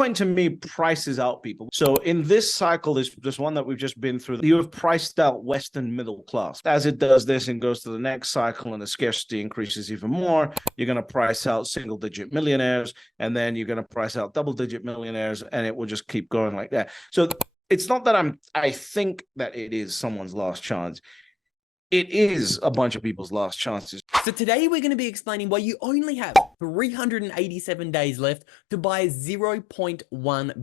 Bitcoin to me prices out people. So in this cycle, this one that we've just been through, you have priced out Western middle class. As it does this and goes to the next cycle and the scarcity increases even more, you're going to price out single digit millionaires, and then you're going to price out double digit millionaires, and it will just keep going like that. So it's not that I think that it is someone's last chance. It is a bunch of people's last chances. So today we're going to be explaining why you only have 387 days left to buy 0.1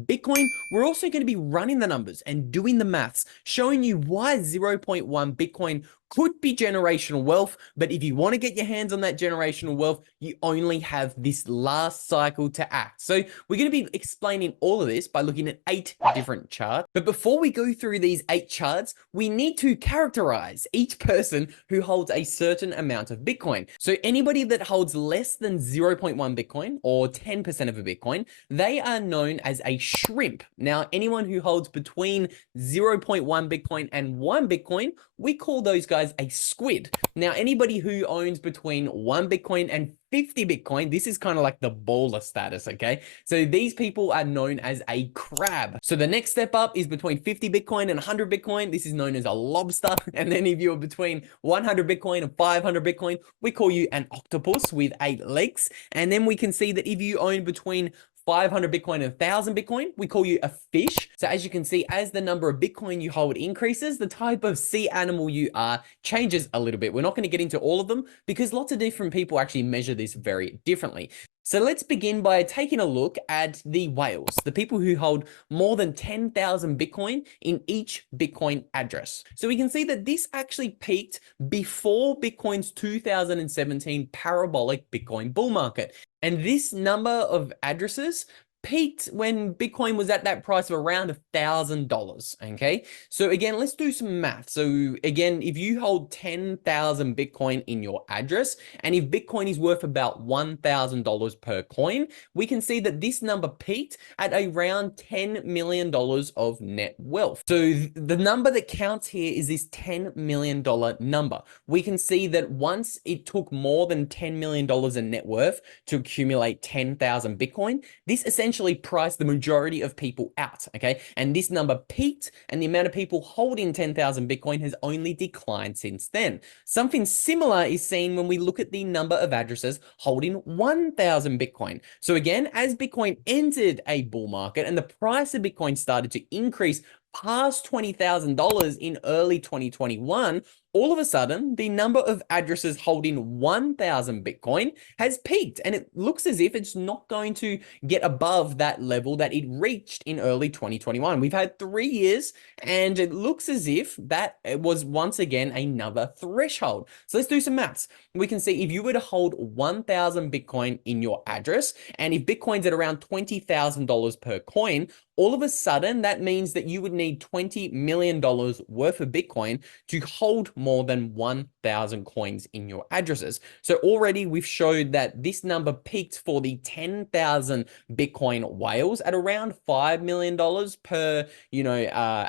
Bitcoin. We're also going to be running the numbers and doing the maths, showing you why 0.1 Bitcoin could be generational wealth, but if you want to get your hands on that generational wealth, you only have this last cycle to act. So we're going to be explaining all of this by looking at 8 different charts. But before we go through these 8 charts, we need to characterize each person who holds a certain amount of Bitcoin. So anybody that holds less than 0.1 Bitcoin or 10% of a Bitcoin, they are known as a shrimp. Now, anyone who holds between 0.1 Bitcoin and 1 Bitcoin, we call those guys a squid. Now, anybody who owns between 1 Bitcoin and 50 Bitcoin, this is kind of like the baller status, okay? So these people are known as a crab. So the next step up is between 50 Bitcoin and 100 Bitcoin. This is known as a lobster. And then if you're between 100 Bitcoin and 500 Bitcoin, we call you an octopus with 8 legs. And then we can see that if you own between 500 Bitcoin and 1,000 Bitcoin, we call you a fish. So as you can see, as the number of Bitcoin you hold increases, the type of sea animal you are changes a little bit. We're not going to get into all of them because lots of different people actually measure this very differently. So let's begin by taking a look at the whales, the people who hold more than 10,000 Bitcoin in each Bitcoin address. So we can see that this actually peaked before Bitcoin's 2017 parabolic Bitcoin bull market. And this number of addresses peaked when Bitcoin was at that price of around $1,000, okay? So again, let's do some math. So again, if you hold 10,000 Bitcoin in your address, and if Bitcoin is worth about $1,000 per coin, we can see that this number peaked at around $10 million of net wealth. So the number that counts here is this $10 million number. We can see that once it took more than $10 million in net worth to accumulate 10,000 Bitcoin, this essentially priced the majority of people out, okay? And this number peaked, and the amount of people holding 10,000 Bitcoin has only declined since then. Something similar is seen when we look at the number of addresses holding 1,000 Bitcoin. So again, as Bitcoin entered a bull market and the price of Bitcoin started to increase past $20,000 in early 2021, all of a sudden, the number of addresses holding 1,000 Bitcoin has peaked, and it looks as if it's not going to get above that level that it reached in early 2021. We've had 3 years, and it looks as if that was once again another threshold. So let's do some maths. We can see if you were to hold 1,000 Bitcoin in your address, and if Bitcoin's at around $20,000 per coin, all of a sudden, that means that you would need $20 million worth of Bitcoin to hold more than 1,000 coins in your addresses. So already we've showed that this number peaked for the 10,000 Bitcoin whales at around $5 million per,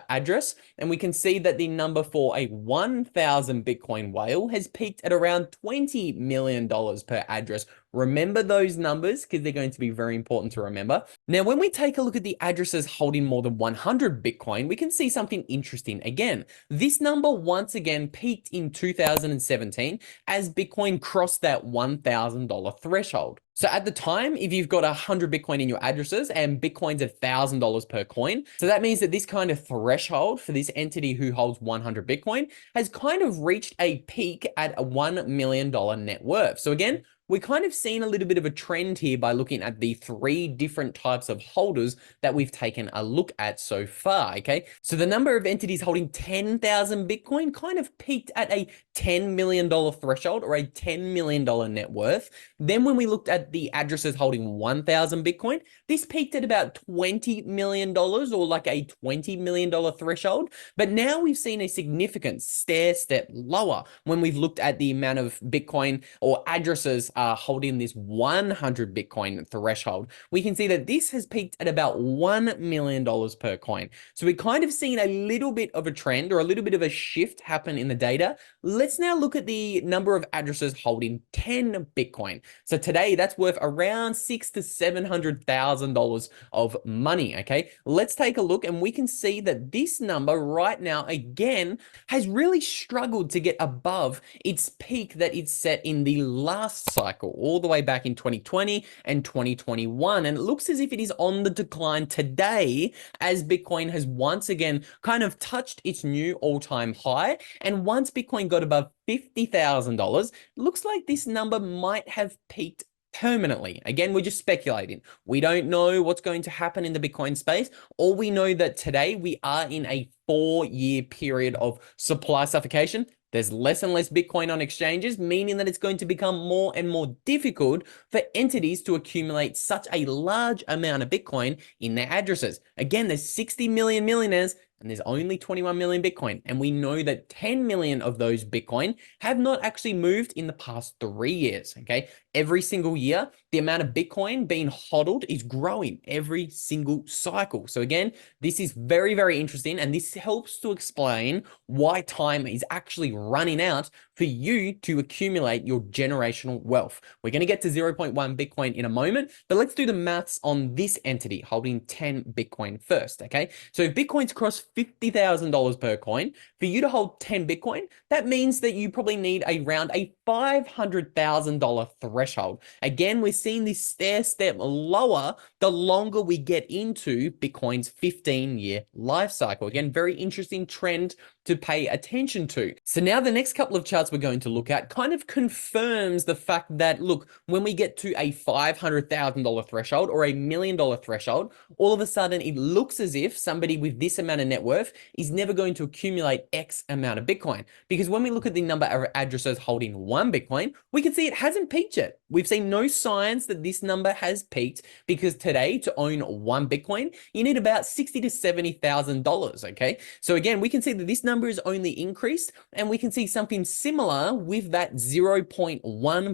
address. And we can see that the number for a 1,000 Bitcoin whale has peaked at around $20 million per address. Remember those numbers because they're going to be very important to remember. Now, when we take a look at the addresses holding more than 100 Bitcoin, we can see something interesting again. This number once again peaked in 2017 as Bitcoin crossed that $1,000 threshold. So at the time, if you've got 100 Bitcoin in your addresses and Bitcoin's $1,000 per coin, so that means that this kind of threshold for this entity who holds 100 Bitcoin has kind of reached a peak at a $1 million net worth. So again, we're kind of seeing a little bit of a trend here by looking at the 3 different types of holders that we've taken a look at so far, okay? So the number of entities holding 10,000 Bitcoin kind of peaked at a $10 million threshold or a $10 million net worth. Then when we looked at the addresses holding 1,000 Bitcoin, this peaked at about $20 million or like a $20 million threshold. But now we've seen a significant stair step lower when we've looked at the amount of Bitcoin or addresses holding this 100 Bitcoin threshold. We can see that this has peaked at about $1 million per coin. So we're kind of seeing a little bit of a trend or a little bit of a shift happen in the data let's now look at the number of addresses holding 10 Bitcoin. So today that's worth around $600,000 to $700,000 of money. Okay, let's take a look and we can see that this number right now again has really struggled to get above its peak that it set in the last cycle, all the way back in 2020 and 2021. And it looks as if it is on the decline today, as Bitcoin has once again kind of touched its new all-time high. And once Bitcoin got above $50,000, looks like this number might have peaked permanently. Again, we're just speculating. We don't know what's going to happen in the Bitcoin space. All we know that today we are in a 4-year period of supply suffocation. There's less and less Bitcoin on exchanges, meaning that it's going to become more and more difficult for entities to accumulate such a large amount of Bitcoin in their addresses. Again, there's 60 million millionaires and there's only 21 million Bitcoin. And we know that 10 million of those Bitcoin have not actually moved in the past 3 years, okay? Every single year, the amount of Bitcoin being hodled is growing every single cycle. So again, this is very, very interesting. And this helps to explain why time is actually running out for you to accumulate your generational wealth. We're going to get to 0.1 Bitcoin in a moment, but let's do the maths on this entity holding 10 Bitcoin first, okay? So if Bitcoin's crossed $50,000 per coin, for you to hold 10 Bitcoin, that means that you probably need around a $500,000 threshold. Again, we're seeing this stair step lower the longer we get into Bitcoin's 15-year life cycle. Again, very interesting trend to pay attention to. So now the next couple of charts we're going to look at kind of confirms the fact that, look, when we get to a $500,000 threshold or $1 million threshold, all of a sudden it looks as if somebody with this amount of net worth is never going to accumulate X amount of Bitcoin. Because when we look at the number of addresses holding 1 Bitcoin, we can see it hasn't peaked yet. We've seen no signs that this number has peaked, because today to own 1 Bitcoin, you need about $60,000 to $70,000, okay? So again, we can see that this number is only increased, and we can see something similar with that 0.1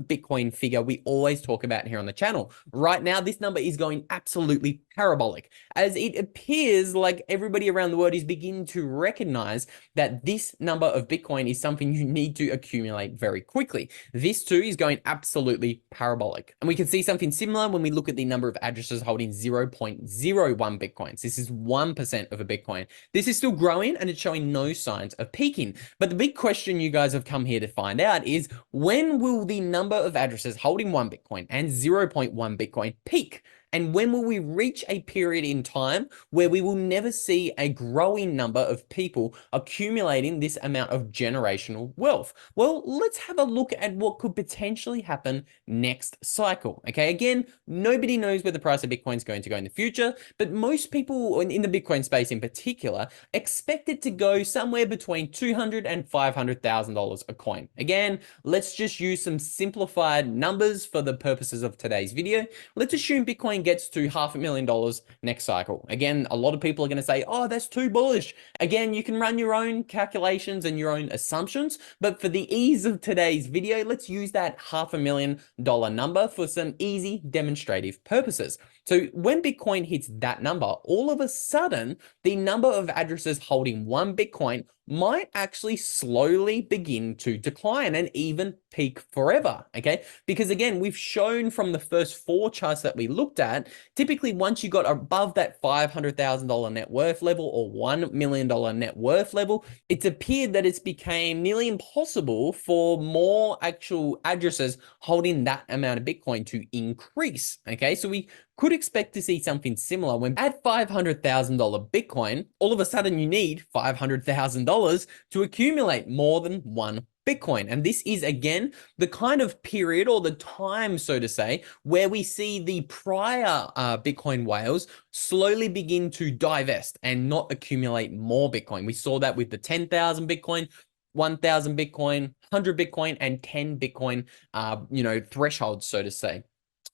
Bitcoin figure we always talk about here on the channel. Right now, this number is going absolutely parabolic, as it appears like everybody around the world is beginning to recognize that this number of Bitcoin is something you need to accumulate very quickly. This too is going absolutely parabolic. And we can see something similar when we look at the number of addresses holding 0.01 Bitcoins. This is 1% of a Bitcoin. This is still growing and it's showing no signs of peaking. But the big question you guys have come here to find out is, when will the number of addresses holding 1 Bitcoin and 0.1 Bitcoin peak? And when will we reach a period in time where we will never see a growing number of people accumulating this amount of generational wealth? Well, let's have a look at what could potentially happen next cycle. Okay, again, nobody knows where the price of Bitcoin is going to go in the future, but most people in the Bitcoin space in particular expect it to go somewhere between $200,000 and $500,000 a coin. Again, let's just use some simplified numbers for the purposes of today's video. Let's assume Bitcoin gets to $500,000 next cycle. Again, a lot of people are going to say, oh, that's too bullish. Again, you can run your own calculations and your own assumptions, but for the ease of today's video, let's use that $500,000 number for some easy demonstrative purposes. So when Bitcoin hits that number, all of a sudden, the number of addresses holding 1 Bitcoin might actually slowly begin to decline and even peak forever, okay? Because again, we've shown from the first 4 charts that we looked at, typically once you got above that $500,000 net worth level or $1 million net worth level, it's appeared that it's became nearly impossible for more actual addresses holding that amount of Bitcoin to increase, okay? So we could expect to see something similar when at $500,000 Bitcoin, all of a sudden you need $500,000 to accumulate more than 1 Bitcoin. And this is, again, the kind of period or the time, so to say, where we see the prior Bitcoin whales slowly begin to divest and not accumulate more Bitcoin. We saw that with the 10,000 Bitcoin, 1,000 Bitcoin, 100 Bitcoin, and 10 Bitcoin, thresholds, so to say.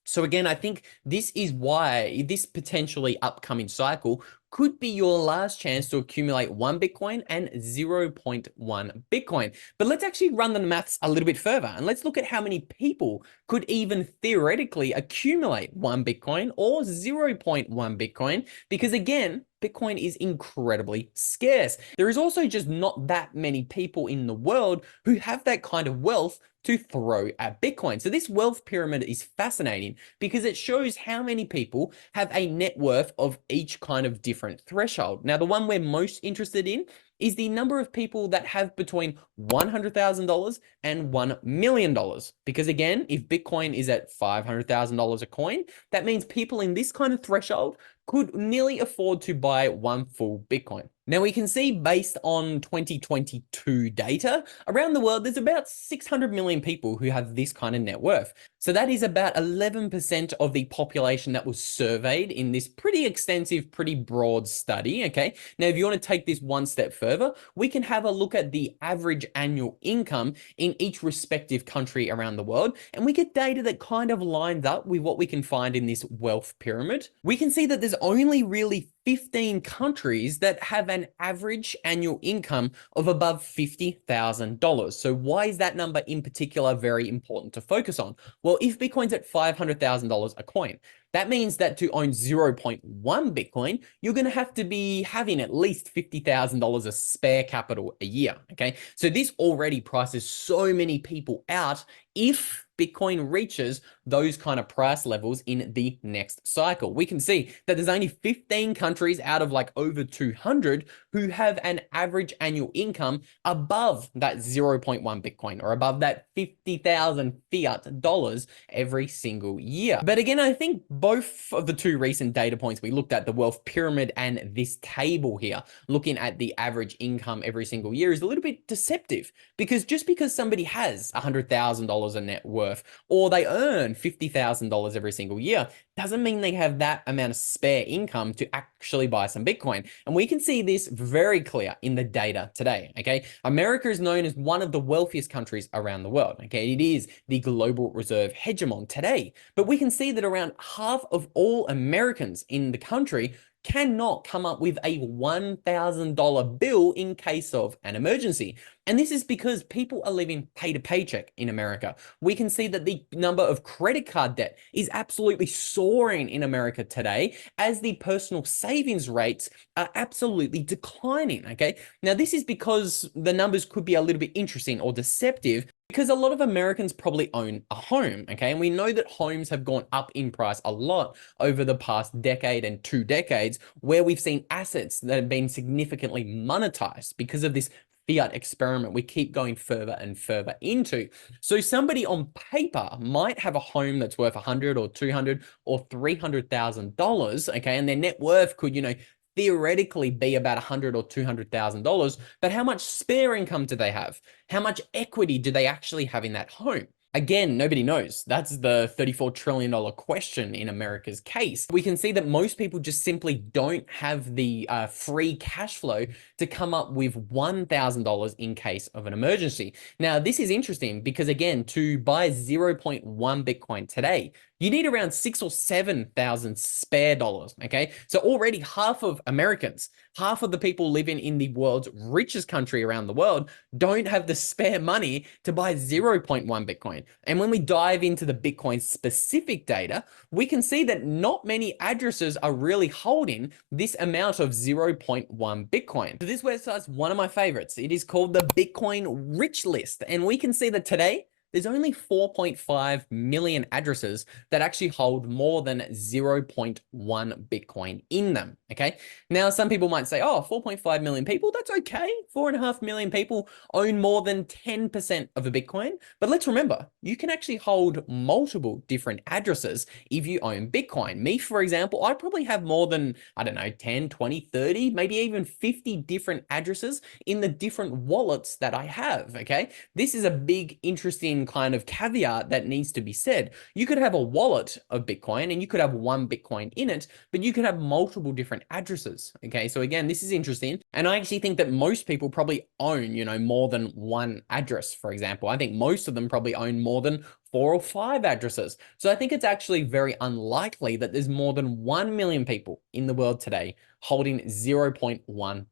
So again, I think this is why this potentially upcoming cycle could be your last chance to accumulate 1 Bitcoin and 0.1 Bitcoin. But let's actually run the maths a little bit further, and let's look at how many people could even theoretically accumulate 1 Bitcoin or 0.1 Bitcoin, because again, Bitcoin is incredibly scarce. There is also just not that many people in the world who have that kind of wealth to throw at Bitcoin. So this wealth pyramid is fascinating because it shows how many people have a net worth of each kind of different threshold. Now, the one we're most interested in is the number of people that have between $100,000 and $1 million. Because again, if Bitcoin is at $500,000 a coin, that means people in this kind of threshold could nearly afford to buy one full Bitcoin. Now we can see based on 2022 data, around the world, there's about 600 million people who have this kind of net worth. So that is about 11% of the population that was surveyed in this pretty extensive, pretty broad study, okay? Now, if you want to take this one step further, we can have a look at the average annual income in each respective country around the world, and we get data that kind of lines up with what we can find in this wealth pyramid. We can see that there's only really 15 countries that have an average annual income of above $50,000. So why is that number in particular very important to focus on? Well, if Bitcoin's at $500,000 a coin, that means that to own 0.1 Bitcoin, you're going to have to be having at least $50,000 of spare capital a year, okay? So this already prices so many people out if Bitcoin reaches those kind of price levels in the next cycle. We can see that there's only 15 countries out of like over 200 who have an average annual income above that 0.1 Bitcoin or above that 50,000 fiat dollars every single year. But again, I think both of the two recent data points we looked at, the wealth pyramid and this table here, looking at the average income every single year, is a little bit deceptive, because just because somebody has $100,000 in net worth or they earn $50,000 every single year doesn't mean they have that amount of spare income to actually buy some Bitcoin. And we can see this very clear in the data today, okay? America is known as one of the wealthiest countries around the world, okay? It is the global reserve hegemon today. But we can see that around half of all Americans in the country cannot come up with a $1,000 bill in case of an emergency. And this is because people are living pay to paycheck in America. We can see that the number of credit card debt is absolutely soaring in America today, as the personal savings rates are absolutely declining, okay? Now, this is because the numbers could be a little bit interesting or deceptive, because a lot of Americans probably own a home, okay? And we know that homes have gone up in price a lot over the past decade and 2 decades, where we've seen assets that have been significantly monetized because of this fiat experiment we keep going further and further into. So somebody on paper might have a home that's worth 100 or 200 or $300,000, okay? And their net worth could, theoretically be about $100,000 or $200,000, but how much spare income do they have? How much equity do they actually have in that home? Again, nobody knows. That's the $34 trillion question in America's case. We can see that most people just simply don't have the free cash flow to come up with $1,000 in case of an emergency. Now, this is interesting because, again, to buy 0.1 Bitcoin today, you need around 6,000 or 7,000 spare dollars, okay? So already half of Americans, half of the people living in the world's richest country around the world don't have the spare money to buy 0.1 Bitcoin. And when we dive into the Bitcoin specific data, we can see that not many addresses are really holding this amount of 0.1 Bitcoin. So this website's one of my favorites. It is called the Bitcoin Rich List. And we can see that today, there's only 4.5 million addresses that actually hold more than 0.1 Bitcoin in them, okay? Now, some people might say, oh, 4.5 million people, that's okay. 4.5 million people own more than 10% of a Bitcoin. But let's remember, you can actually hold multiple different addresses if you own Bitcoin. Me, for example, I probably have more than, 10, 20, 30, maybe even 50 different addresses in the different wallets that I have, okay? This is a big, interesting kind of caveat that needs to be said. You could have a wallet of Bitcoin and you could have one Bitcoin in it, but you could have multiple different addresses. Okay, so again, this is interesting. And I actually think that most people probably own, more than one address, for example. I think most of them probably own more than 4 or 5 addresses. So I think it's actually very unlikely that there's more than 1 million people in the world today holding 0.1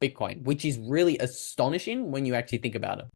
Bitcoin, which is really astonishing when you actually think about it.